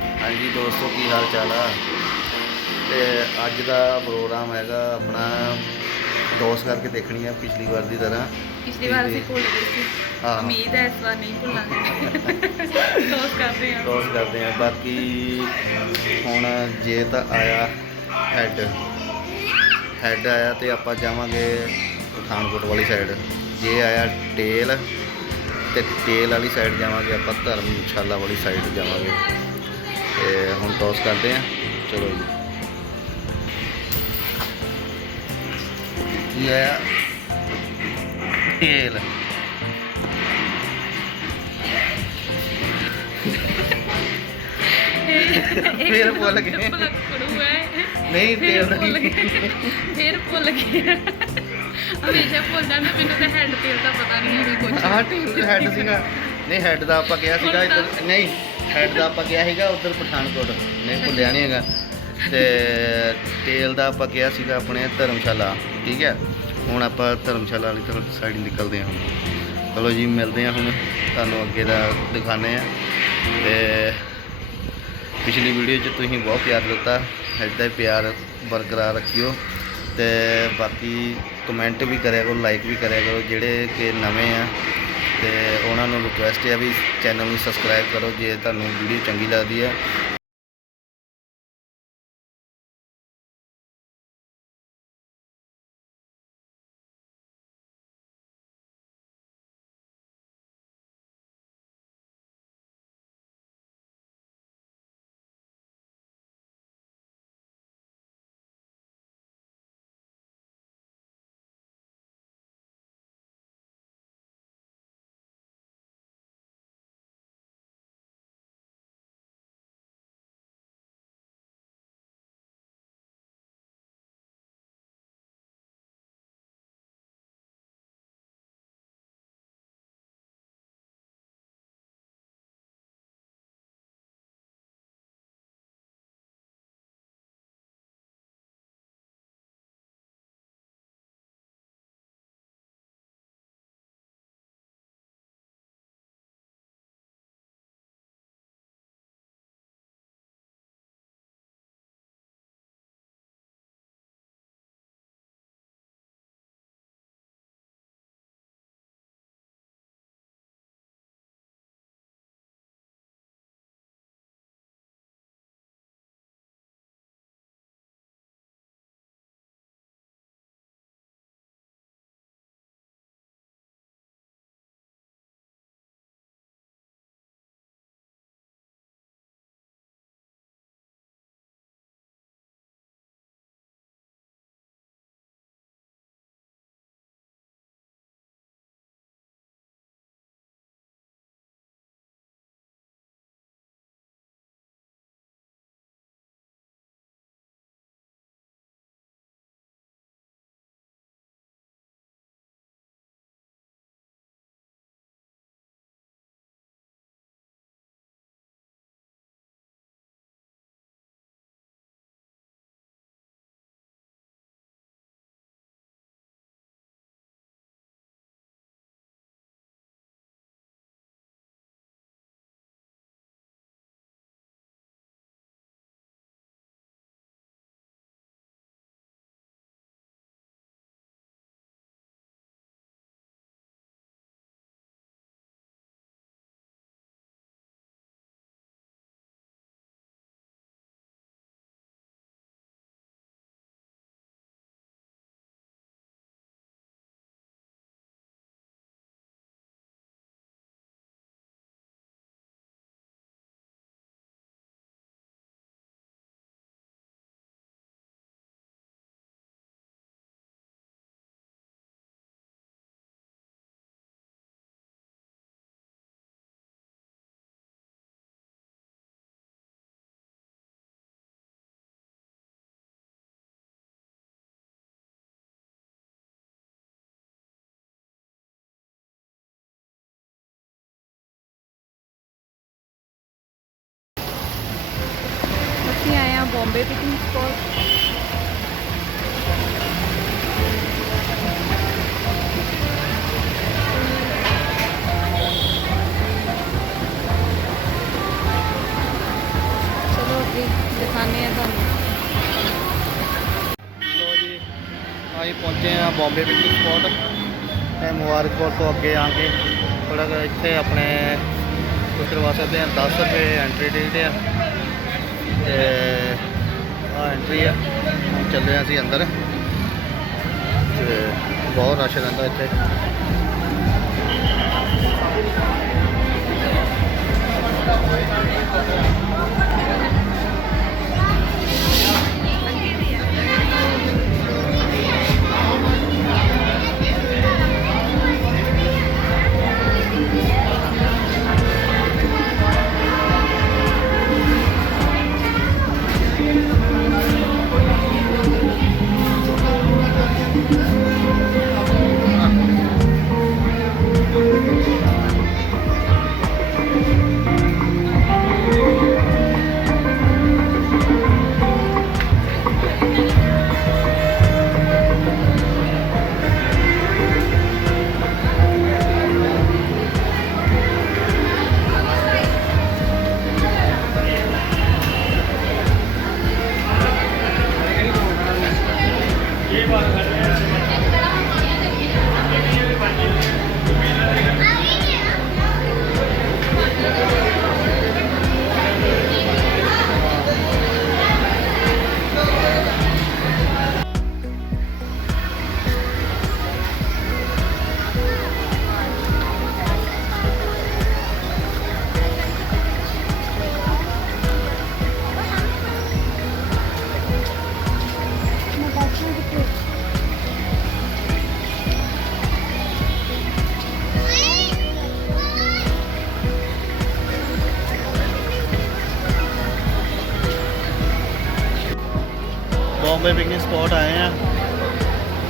ਹਾਂਜੀ ਦੋਸਤੋ ਕੀ ਹਾਲ ਚਾਲ ਆ? ਤੇ ਅੱਜ ਦਾ ਪ੍ਰੋਗਰਾਮ ਹੈਗਾ ਆਪਣਾ ਡੋਸ ਕਰਕੇ ਦੇਖਣੀ ਆ ਪਿਛਲੀ ਵਾਰ ਦੀ ਤਰ੍ਹਾਂ। ਪਿਛਲੀ ਵਾਰ ਅਸੀਂ ਭੁੱਲ ਗਏ ਸੀ। ਹਾਂ। ਉਮੀਦ ਹੈ ਇਸ ਵਾਰ ਨਹੀਂ ਭੁੱਲਾਂਗੇ। ਟੋਸ ਕਰਦੇ ਹਾਂ ਡੋਸ ਕਰਦੇ ਆ। ਬਾਕੀ ਹੁਣ ਜੇ ਤਾਂ ਆਇਆ ਹੈਡ ਹੈਡ ਆਇਆ ਤੇ ਆਪਾਂ ਜਾਵਾਂਗੇ ਪਠਾਨਕੋਟ ਵਾਲੀ ਸਾਈਡ ਜੇ ਆਇਆ ਟੇਲ ਤੇ ਟੇਲ ਵਾਲੀ ਸਾਈਡ ਜਾਵਾਂਗੇ ਆਪਾਂ ਧਰਮਸ਼ਾਲਾ ਵਾਲੀ ਸਾਈਡ ਜਾਵਾਂਗੇ। ਤੇ ਹੁਣ ਟੌਸ ਕਰਦੇ ਆ ਚਲੋ ਜੀ ਟੇਲ ਫਿਰ ਭੁੱਲ ਗਏ। ਭੁਲੱਕੜੂ ਹੈ ਨਹੀਂ ਗਏ ਫਿਰ ਭੁੱਲ ਗਏ ਹਮੇਸ਼ਾ ਭੁੱਲ ਜਾਂਦੇ ਮੈਨੂੰ ਤਾਂ ਹੈਂਡ ਤੇਲ ਦਾ ਪਤਾ ਨਹੀਂ ਹੈਗਾ ਕੁਝ ਆਹ ਟੇਲ ਹੈਡ ਸੀਗਾ ਨਹੀਂ ਹੈਡ ਦਾ ਆਪਾਂ ਕਿਹਾ ਸੀਗਾ ਨਹੀਂ ਹੈਡ ਦਾ ਆਪਾਂ ਕਿਹਾ ਸੀਗਾ, ਉਧਰ ਪਠਾਨਕੋਟ, ਨਹੀਂ ਭੁੱਲਿਆ ਨਹੀਂ ਹੈਗਾ। ਤੇ ਤੇਲ ਦਾ ਆਪਾਂ ਕਿਹਾ ਸੀਗਾ ਆਪਣੇ ਧਰਮਸ਼ਾਲਾ, ਠੀਕ ਹੈ? ਹੁਣ ਆਪਾਂ ਧਰਮਸ਼ਾਲਾ ਵਾਲੀ ਤਰਫ ਸਾਈਡ ਨਿਕਲਦੇ ਹਾਂ ਚਲੋ ਜੀ, ਮਿਲਦੇ ਹਾਂ ਹੁਣ। ਤੁਹਾਨੂੰ ਅੱਗੇ ਦਾ ਦਿਖਾਣੇ ਆ ਤੇ ਪਿਛਲੀ ਵੀਡੀਓ 'ਚ ਤੁਸੀਂ ਬਹੁਤ ਪਿਆਰ ਦਿੱਤਾ। ਇੱਦਾਂ ਹੀ ਪਿਆਰ ਬਰਕਰਾਰ ਰੱਖਿਓ। ਤੇ ਬਾਕੀ ਕਮੈਂਟ ਵੀ ਕਰਿਆ ਕਰੋ ਲਾਈਕ ਵੀ ਕਰਿਆ ਕਰੋ। ਜਿਹੜੇ ਕਿ ਨਵੇਂ ਆ ਤੇ ਉਹਨਾਂ ਨੂੰ ਰਿਕੁਐਸਟ ਹੈ ਵੀ ਚੈਨਲ ਨੂੰ ਸਬਸਕ੍ਰਾਈਬ ਕਰੋ ਜੇ ਤੁਹਾਨੂੰ ਵੀਡੀਓ ਚੰਗੀ ਲੱਗਦੀ ਹੈ। ਆਏ ਆ ਬੰਬੇ ਪਿਕਨਿਕ ਸਪੌਟ ਜੀ ਦਿਖਾਣੇ ਆ ਤੁਹਾਨੂੰ ਲੋ ਜੀ ਅਸੀਂ ਪਹੁੰਚੇ ਆ ਬੰਬੇ ਪਿਕਨਿਕ ਸਪੌਟ ਤੇ ਮੁਬਾਰਕਪੁਰ ਤੋਂ ਅੱਗੇ ਆ ਕੇ ਥੋੜਾ ਜਿਹਾ ਇੱਥੇ ਆਪਣੇ ਕੁਝ ਕਰਵਾ ਸਕਦੇ ਆ 10 ਰੁਪਏ ਐਂਟਰੀ ਟਿਕਟ ਆ ਤੇ ਆ ਐਂਟਰੀ ਆ। ਹੁਣ ਚੱਲੇ ਹਾਂ ਅਸੀਂ ਅੰਦਰ। ਤੇ ਬਹੁਤ ਰਸ਼ ਰਹਿੰਦਾ ਇੱਥੇ। ਬੰਬੇ ਪਿਕਨਿਕ ਸਪੌਟ ਆਏ ਆ।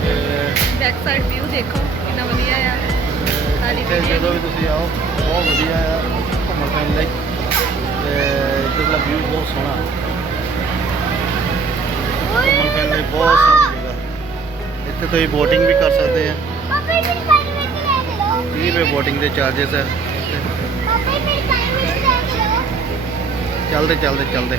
ਤੇ ਬੈਕ ਸਾਈਡ ਵਿਊ ਦੇਖੋ ਕਿੰਨਾ ਵਧੀਆ ਆ। ਸਾਡੀ ਇੱਥੇ ਜਦੋਂ ਵੀ ਤੁਸੀਂ ਆਓ ਬਹੁਤ ਵਧੀਆ ਆ ਘੁੰਮਣ ਫਿਰਨ ਲਈ। ਤੇ ਇੱਥੇ ਦਾ ਵਿਊ ਬਹੁਤ ਸੋਹਣਾ। ਘੁੰਮਣ ਫਿਰਨ ਲਈ ਬਹੁਤ ਸੋਹਣੀ ਜਗ੍ਹਾ। ਇੱਥੇ ਤੁਸੀਂ ਬੋਟਿੰਗ ਵੀ ਕਰ ਸਕਦੇ ਆ। 20 ਰੁਪਏ ਬੋਟਿੰਗ ਦੇ ਚਾਰजेस ਹੈ ਚੱਲਦੇ ਚੱਲਦੇ ਚੱਲਦੇ।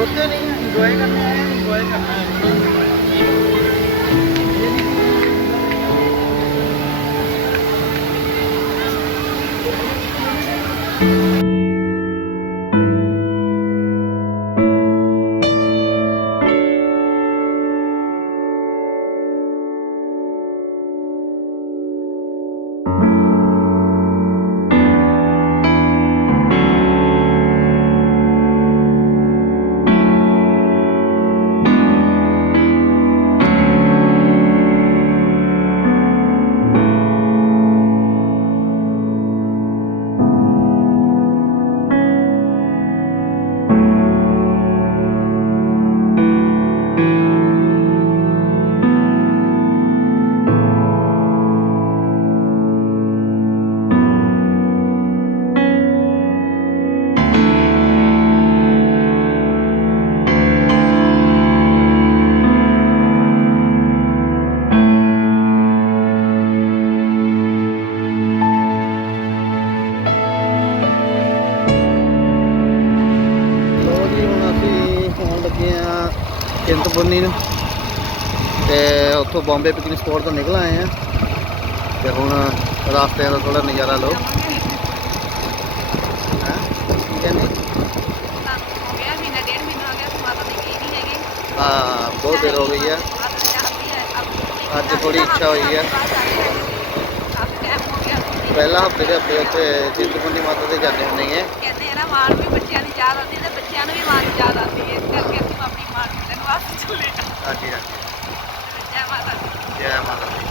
我这呢，你白干呢，你白干呢。ਚਿੰਤਪੁਰਨੀ ਨੂੰ ਤੇ ਉੱਥੋਂ ਬੰਬੇ ਪਿਕਨਿਕ ਸਪੌਟ ਤੋਂ ਨਿਕਲ ਆਏ ਆ। ਤੇ ਹੁਣ ਰਾਸਤੇ ਦਾ ਥੋੜਾ ਨਜ਼ਾਰਾ ਲਓ। ਹੈਂ? ਕੀ ਕਹਿੰਦੇ? ਹੋ ਗਿਆ ਮਹੀਨਾ ਡੇਢ ਮਹੀਨਾ ਹੋ ਗਿਆ ਸਮਾਂ ਤਾਂ ਨਹੀਂ ਗਈ ਨਹੀਂ ਹੈਗੀ ਹਾਂ ਬਹੁਤ ਦੇਰ ਹੋ ਗਈ ਆ। ਬਾਅਦ ਵਿੱਚ ਆਉਂਦੀ ਹੈ ਅਬ ਅੱਜ ਥੋੜੀ ਇੱਛਾ ਹੋਈ ਹੈ ਕਾਫੀ ਟਾਈਮ ਹੋ ਗਿਆ ਪਹਿਲਾ ਹਫ਼ਤੇ ਦੇ ਹਫ਼ਤੇ ਉੱਥੇ ਚਿੰਤਪੁਰਨੀ ਮਾਤਾ ਦੇ ਜਾਂਦੇ ਹੁੰਦੇ ਹੈ ਕਹਿੰਦੇ ਆ ਨਾ ਮਾਂ ਨੂੰ ਵੀ ਬੱਚਿਆਂ ਦੀ ਯਾਦ ਆਉਂਦੀ ਤੇ ਬੱਚਿਆਂ ਨੂੰ ਵੀ ਮਾਂ ਦੀ ਯਾਦ ਆਉਂਦੀ ਹੈ ਇਸ ਕਰਕੇ ਅਸੀਂ ਆਪਣੀ ਮਾਂ ਨੂੰ ਮਿਲਣ ਵਾਸਤੇ ਚੁਲੇ ਹਾਂਜੀ ਹਾਂਜੀ ਜੈ ਮਾਤਾ ਦੀ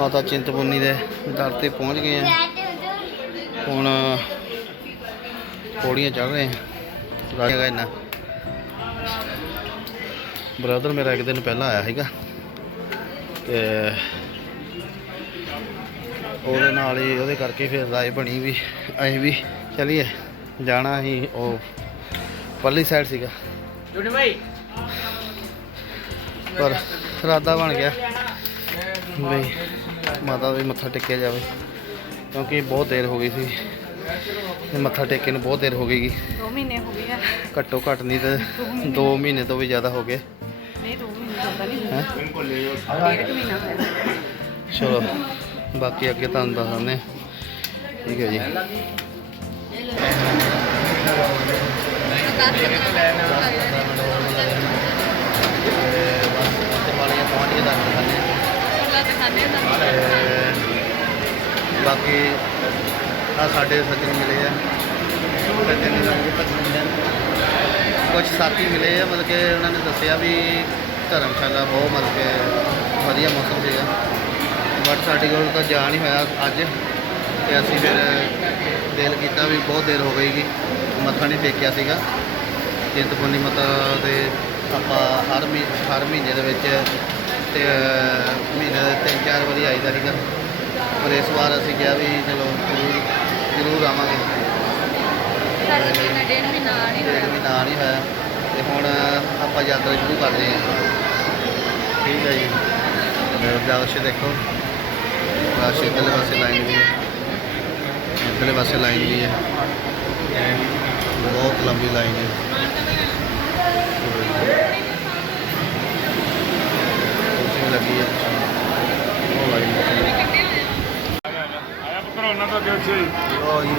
ਮਾਤਾ ਚਿੰਤਪੁਰਨੀ ਦੇ ਦਰ ਤੇ ਪਹੁੰਚ ਗਏ ਆ। ਹੁਣ ਪੌੜੀਆਂ ਚੜ ਰਹੇ ਆ। ਰਾਜਾ ਇੰਨਾ। ਬ੍ਰਦਰ ਮੇਰਾ ਇੱਕ ਦਿਨ ਪਹਿਲਾਂ ਆਇਆ ਸੀਗਾ ਤੇ ਉਹਦੇ ਨਾਲ ਹੀ ਉਹਦੇ ਕਰਕੇ ਫਿਰ ਰਾਏ ਬਣੀ ਵੀ ਅਸੀਂ ਵੀ ਚਲੀਏ। ਜਾਣਾ ਸੀ ਉਹ ਪਰਲੀ ਸਾਈਡ ਸੀਗਾ। ਪਰ ਇਰਾਦਾ ਬਣ ਗਿਆ। ਵੀ ਮਾਤਾ ਦੇ ਮੱਥਾ ਟੇਕਿਆ ਜਾਵੇ ਕਿਉਂਕਿ ਬਹੁਤ ਦੇਰ ਹੋ ਗਈ ਸੀ। ਤੇ ਮੱਥਾ ਟੇਕੇ ਨੂੰ ਬਹੁਤ ਦੇਰ ਹੋ ਗਈ 2 ਮਹੀਨੇ ਹੋ ਗਏ ਆ। ਘੱਟੋ ਘੱਟ ਨਹੀਂ ਤਾਂ 2 ਮਹੀਨੇ। ਤੋਂ ਵੀ ਜ਼ਿਆਦਾ ਹੋ ਗਏ। ਨਹੀਂ 2 ਮਹੀਨੇ ਜ਼ਿਆਦਾ ਨਹੀਂ ਹੈ ਡੇਢ ਕੁ ਮਹੀਨਾ ਹੋਇਆ ਚਲੋ ਬਾਕੀ ਅੱਗੇ ਤੁਹਾਨੂੰ ਦੱਸਦੇ ਠੀਕ ਹੈ ਜੀ। 10 ਦਸ ਤੇ ਬਾਕੀ ਆ ਸਾਡੇ ਸੱਜਣ ਮਿਲੇ ਆ। ਸੱਜਣ ਨਹੀਂ ਲੱਗੇ ਸੱਜਣ ਮਿਲੇ ਕੁਝ ਸਾਥੀ ਮਿਲੇ ਆ, ਮਤਲਬ ਕਿ ਉਹਨਾਂ ਨੇ ਦੱਸਿਆ ਵੀ ਧਰਮਸ਼ਾਲਾ ਬਹੁਤ ਮਤਲਬ ਕਿ ਵਧੀਆ ਮੌਸਮ ਸੀਗਾ। ਬਟ ਸਾਡੇ ਕੋਲ ਤਾਂ ਜਾ ਨਹੀਂ ਹੋਇਆ ਅੱਜ। ਤੇ ਅਸੀਂ ਫਿਰ ਦਿਲ ਕੀਤਾ ਵੀ ਬਹੁਤ ਦੇਰ ਹੋ ਗਈ ਗੀ ਮੱਥਾ ਨਹੀਂ ਟੇਕਿਆ ਸੀਗਾ। ਚਿੰਤਪੁਰਨੀ ਮਾਤਾ ਦੇ ਆਪਾਂ ਹਰ ਮਹੀ, ਹਰ ਮਹੀਨੇ ਦੇ ਵਿੱਚ ਤੇ ਮਹੀਨੇ ਦੇ ਤਿੰਨ ਚਾਰ ਵਾਰੀ ਆਈਦਾ ਸੀਗਾ ਪਰ ਇਸ ਵਾਰ ਅਸੀਂ ਕਿਹਾ ਵੀ ਚਲੋ ਜ਼ਰੂਰ ਜ਼ਰੂਰ ਆਵਾਂਗੇ। ਸਾਡੇ ਮਹੀਨਾ ਡੇਢ ਮਹੀਨਾ ਨਹੀਂ ਡੇਢ ਹੋਇਆ? ਮਹੀਨਾ ਨਹੀਂ ਹੋਇਆ। ਤੇ ਹੁਣ ਆਪਾਂ ਯਾਤਰਾ ਸ਼ੁਰੂ ਕਰਦੇ ਹਾਂ। ਠੀਕ ਹੈ ਜੀ। ਦਰਸ਼ ਦੇਖੋ। ਦਰਸ਼ ਇੱਧਰਲੇ ਪਾਸੇ ਲਾਈਨ ਵੀ ਹੈ। ਇੱਧਰਲੇ ਪਾਸੇ ਲਾਈਨ ਵੀ ਹੈ। ਬਹੁਤ ਲੰਬੀ ਲਾਈਨ ਹੈ। ਕੁਰਸੀ ਲੱਗੀ ਹੈ ਉਹ ਲਾਈਨ ਆਇਆ ਪੁੱਤਰ ਉਹਨਾਂ ਦਾ ਦਿਲ ਸੀ। ਲੋ ਜੀ।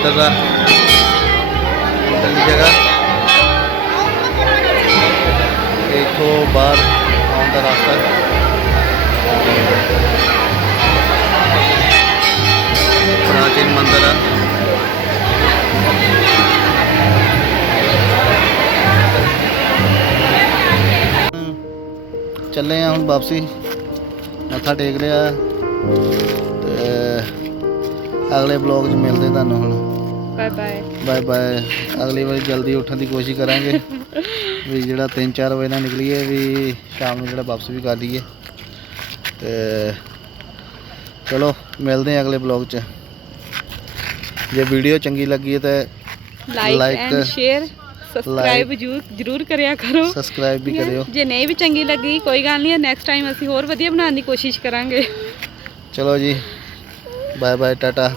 ਮਾਤਾ ਦਾ। ਅੰਦਰ ਦਾ ਅੰਦਰਲੀ ਜਗ੍ਹਾ। ਤੇ ਇੱਥੋਂ ਬਾਹਰ ਆਉਣ ਦਾ ਰਸਤਾ। ਪ੍ਰਾਚੀਨ ਮੰਦਿਰ ਆ। ਚੱਲੇ ਆ ਹੁਣ ਵਾਪਸੀ। ਮੱਥਾ ਟੇਕ ਲਿਆ। ਤੇ ਅਗਲੇ ਬਲੌਗ 'ਚ ਮਿਲਦੇ ਤੁਹਾਨੂੰ ਹੁਣ। ਬਾਏ ਬਾਏ ਬਾਏ ਬਾਏ ਅਗਲੀ ਵਾਰੀ ਜਲਦੀ ਉੱਠਣ ਦੀ ਕੋਸ਼ਿਸ਼ ਕਰਾਂਗੇ। ਵੀ ਜਿਹੜਾ 3-4 ਵਜੇ ਨਾਲ ਨਿਕਲੀਏ ਵੀ ਸ਼ਾਮ ਨੂੰ ਜਿਹੜਾ ਵਾਪਸ ਵੀ ਕਰ ਲਈਏ। ਤੇ ਚਲੋ ਮਿਲਦੇ ਹਾਂ ਅਗਲੇ ਬਲੌਗ 'ਚ। ਜੇ ਵੀਡੀਓ ਚੰਗੀ ਲੱਗੀ ਤਾਂ ਲਾਈਕ ਐਂਡ ਸ਼ੇਅਰ ਸਬਸਕ੍ਰਾਈਬ ਜਰੂਰ ਜਰੂਰ ਕਰਿਆ ਕਰੋ। ਸਬਸਕ੍ਰਾਈਬ ਵੀ ਕਰਿਓ। ਜੇ ਨਹੀਂ ਵੀ ਚੰਗੀ ਲੱਗੀ ਕੋਈ ਗੱਲ ਨਹੀਂ ਨੈਕਸਟ ਟਾਈਮ ਅਸੀਂ ਹੋਰ ਵਧੀਆ ਬਣਾਉਣ ਦੀ ਕੋਸ਼ਿਸ਼ ਕਰਾਂਗੇ। ਚਲੋ ਜੀ। Bye bye tata.